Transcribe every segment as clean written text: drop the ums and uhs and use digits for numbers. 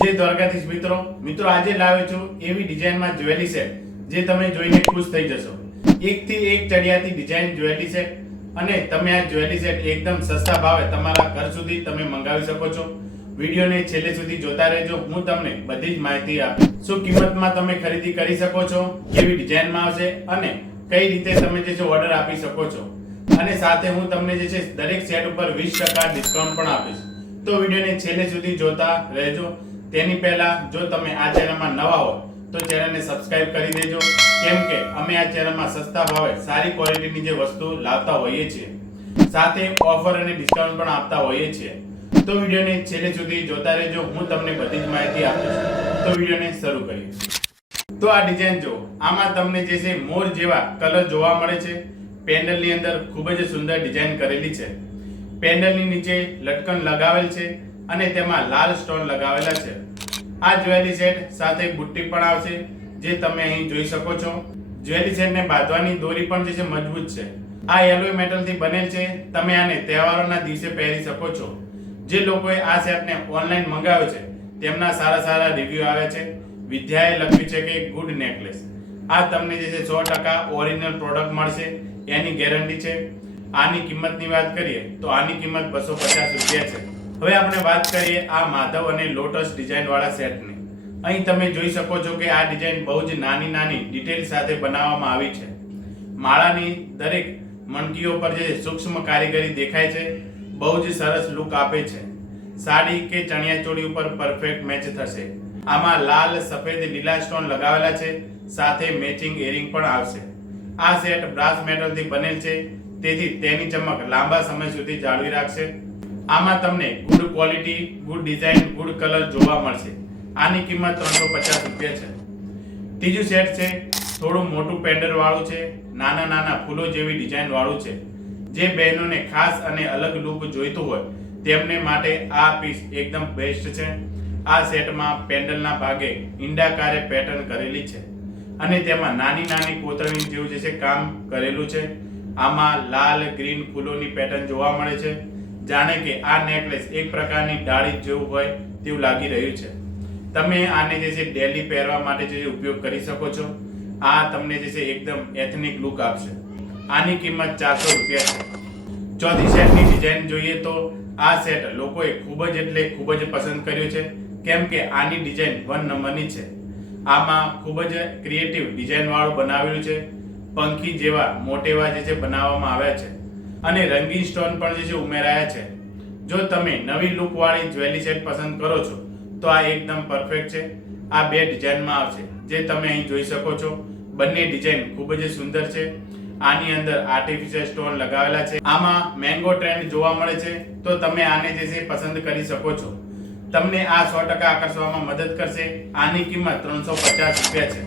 જય દ્વારકાધીશ મિત્રો આજે લાવ્યો છું એવી ડિઝાઇનમાં જ્વેલરી સેટ જે તમે જોઈને ખુશ થઈ જશો. એકથી એક ચડિયાતી ડિઝાઇન જ્વેલરી સેટ અને તમે આ જ્વેલરી સેટ એકદમ સસ્તા ભાવે તમારા ઘર સુધી તમે મંગાવી શકો છો. વિડિયોને છેલ્લે સુધી જોતા રહેજો. હું તમને બધી જ માહિતી આપીશ. શું કિંમતમાં તમે ખરીદી કરી શકો છો, કેવી ડિઝાઇનમાં આવશે અને કઈ રીતે તમે જે છે ઓર્ડર આપી શકો છો, અને સાથે હું તમને જે છે દરેક સેટ ઉપર 20% ડિસ્કાઉન્ટ પણ આપીશ. તો વિડિયોને છેલ્લે સુધી જોતા રહેજો. તેની પહેલા જો તમે આ ચેનલમાં નવા હો તો ચેનલને સબસ્ક્રાઇબ કરી દેજો, કેમ કે અમે આ ચેનલમાં સસ્તા ભાવે સારી ક્વોલિટીની જે વસ્તુ લાવતા હોઈએ છીએ, સાથે ઓફર અને ડિસ્કાઉન્ટ પણ આપતા હોઈએ છીએ. તો વિડિયોને છેલ્લે સુધી જોતા રહેજો. હું તમને બધી જ માહિતી આપીશ. તો વિડિયોને શરૂ કરીએ. તો આ ડિઝાઇન જો, આમાં તમને જે છે મોર જેવા કલર જોવા મળે છે. પેન્ડલની અંદર ખૂબ જ સુંદર ડિઝાઇન કરેલી છે. પેન્ડલની નીચે લટકન લગાવેલ છે અને તેમાં લાલ સ્ટોન લગાવેલા છે. આ જ્વેલરી સેટ સાથે બુટ્ટી પણ આવશે, જે તમે અહીં જોઈ શકો છો. જ્વેલરી સેટને બાંધવાની દોરી પણ જે છે મજબૂત છે. આ એલોય મેટલથી બનેલ છે. તમે આને તહેવારોના દિવસે પહેરી શકો છો. જે લોકોએ આ સેટને ઓનલાઈન મંગાવ્યો છે તેમના સારા રિવ્યુ આવ્યા છે. વિદ્યાએ લખ્યું છે કે ગુડ નેકલેસ. આ તમને જે છે 100% ઓરિજિનલ પ્રોડક્ટ મળશે, એની ગેરંટી છે. આની કિંમતની વાત કરીએ તો આની કિંમત 250 રૂપિયા છે. હવે આપણે વાત કરીએ આ માધવ અને લોટસ ડિઝાઇન વાળા સેટની. અહીં તમે જોઈ શકો છો કે આ ડિઝાઇન બહુ જ નાની ડિટેલ સાથે બનાવવામાં આવી છે. માળાની દરેક મણકીઓ પર જે સૂક્ષ્મ કારીગરી દેખાય છે, બહુ જ સરસ લુક આપે છે. સાડી કે ચણિયાચોળી ઉપર પરફેક્ટ મેચ થશે. આમાં લાલ, સફેદ, લીલા સ્ટોન લગાવેલા છે, સાથે મેચિંગ ઇયરિંગ પણ આવશે. આ સેટ બ્રાસ મેટલથી બનેલ છે, તેથી તેની ચમક લાંબા સમય સુધી જાળવી રાખશે. આમાં તમને good quality, good design, good colour જોવા મળશે. આની કિંમત 350 રૂપિયા છે. ત્રીજું સેટ છે, થોડું મોટું પેન્ડલ વાળું છે, નાના ફૂલો જેવી ડિઝાઇન વાળું છે. જે બહેનોને ખાસ અને અલગ લુક જોઈતું હોય તેમને માટે આ પીસ એકદમ બેસ્ટ છે. આ સેટમાં પેન્ડલના ભાગે ઈંડાકારે પેટર્ન કરેલી છે અને તેમાં નાની કોતરણી જેવું જે છે કામ કરેલું છે. આમાં લાલ, ગ્રીન ફૂલોની પેટર્ન જોવા મળે છે. જાણે કે આ નેકલેસ એક પ્રકારની ડાળી જેવું હોય તેવું લાગી રહ્યું છે. તમે આને જે છે ડેલી પહેરવા માટે જે ઉપયોગ કરી શકો છો. આ તમને જે છે એકદમ એથનિક લુક આપશે. આની કિંમત 400 રૂપિયા છે. ચોથી સેટની ડિઝાઇન જોઈએ તો આ સેટ લોકોએ ખૂબ જ પસંદ કર્યો છે, કેમ કે આની ડિઝાઇન 1 નંબરની છે. આમાં ખૂબ જ ક્રિએટિવ ડિઝાઇન વાળું બનાવેલું છે. પંખી જેવા મોટેવા જે છે બનાવવામાં આવ્યા છે અને રંગીન સ્ટોન પણ જે છે ઉમેરાયા છે. જો તમે નવી લુક વાળી જ્વેલરી સેટ પસંદ કરો છો તો આ એકદમ પરફેક્ટ છે. આ બે ડિઝાઇનમાં આવશે, જે તમે અહીં જોઈ શકો છો. બંને ડિઝાઇન ખૂબ જ સુંદર છે. આની અંદર આર્ટિફિશિયલ સ્ટોન લગાવેલા છે. આમાં મેંગો ટ્રેન્ડ જોવા મળે છે, તો તમે આને જે છે પસંદ કરી શકો છો. તમને આ 100% આકર્ષવામાં મદદ કરશે. આની કિંમત 350 રૂપિયા છે.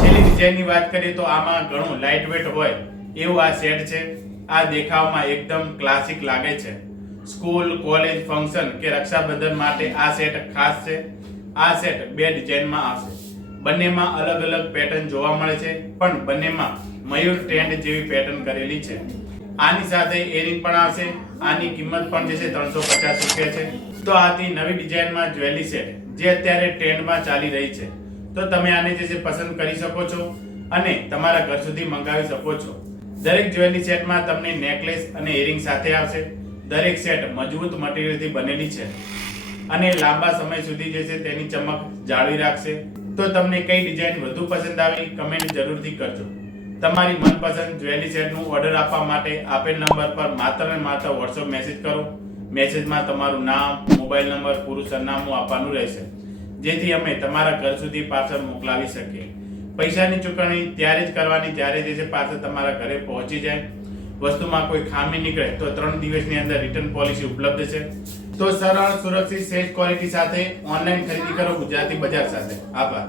છેલ્લી ડિઝાઇનની વાત કરીએ તો આમાં ઘણું લાઇટ વેટ હોય એવું આ સેટ છે. આ દેખાવમાં એકદમ ક્લાસિક લાગે છે. સ્કૂલ, કોલેજ, ફંક્શન કે રક્ષાબંધન માટે આ સેટ ખાસ છે. આ સેટ બે ડિઝાઇનમાં આવશે. બંનેમાં અલગ પેટર્ન જોવા મળે છે, પણ બંનેમાં મયુર ટ્રેન્ડ જેવી પેટર્ન કરેલી છે. આની સાથે ઇયરિંગ પણ આવશે. આની કિંમત પણ જે છે 350 રૂપિયા છે. તો આથી નવી ડિઝાઇનમાં જ્વેલરી સેટ જે અત્યારે ટ્રેન્ડમાં ચાલી રહી છે, તો તમે આને જે છે પસંદ કરી શકો છો અને તમારા ઘર સુધી મંગાવી શકો છો. દરેક જ્વેલરી સેટમાં તમને નેકલેસ અને ઇયરિંગ સાથે આવશે. દરેક સેટ મજબૂત મટીરિયલથી બનેલી છે અને લાંબા સમય સુધી જે છે તેની ચમક જાળવી રાખશે. તો તમને કઈ ડિઝાઇન વધુ પસંદ આવી કમેન્ટ જરૂરથી કરજો. તમારી મનપસંદ જ્વેલરી સેટનું ઓર્ડર આપવા માટે આપેલ નંબર પર માત્ર ને માત્ર WhatsApp મેસેજ કરો. મેસેજમાં તમારું નામ, મોબાઈલ નંબર, પૂરું સરનામું આપવાનું રહેશે, જેથી અમે તમારા ઘર સુધી પાર્સલ મોકલાવી શકીએ. પૈસાની ચૂકવણી ત્યારે જ કરવાની જ્યારે જે છે પાર્સલ તમારા ઘરે પહોંચી જાય. વસ્તુમાં કોઈ ખામી નીકળે તો 3 દિવસની અંદર રિટર્ન પોલિસી ઉપલબ્ધ છે. તો સરળ, સુરક્ષિત, શ્રેષ્ઠ ક્વોલિટી સાથે ઓનલાઈન ખરીદી કરો ગુજરાતી બજાર સાથે. આભાર.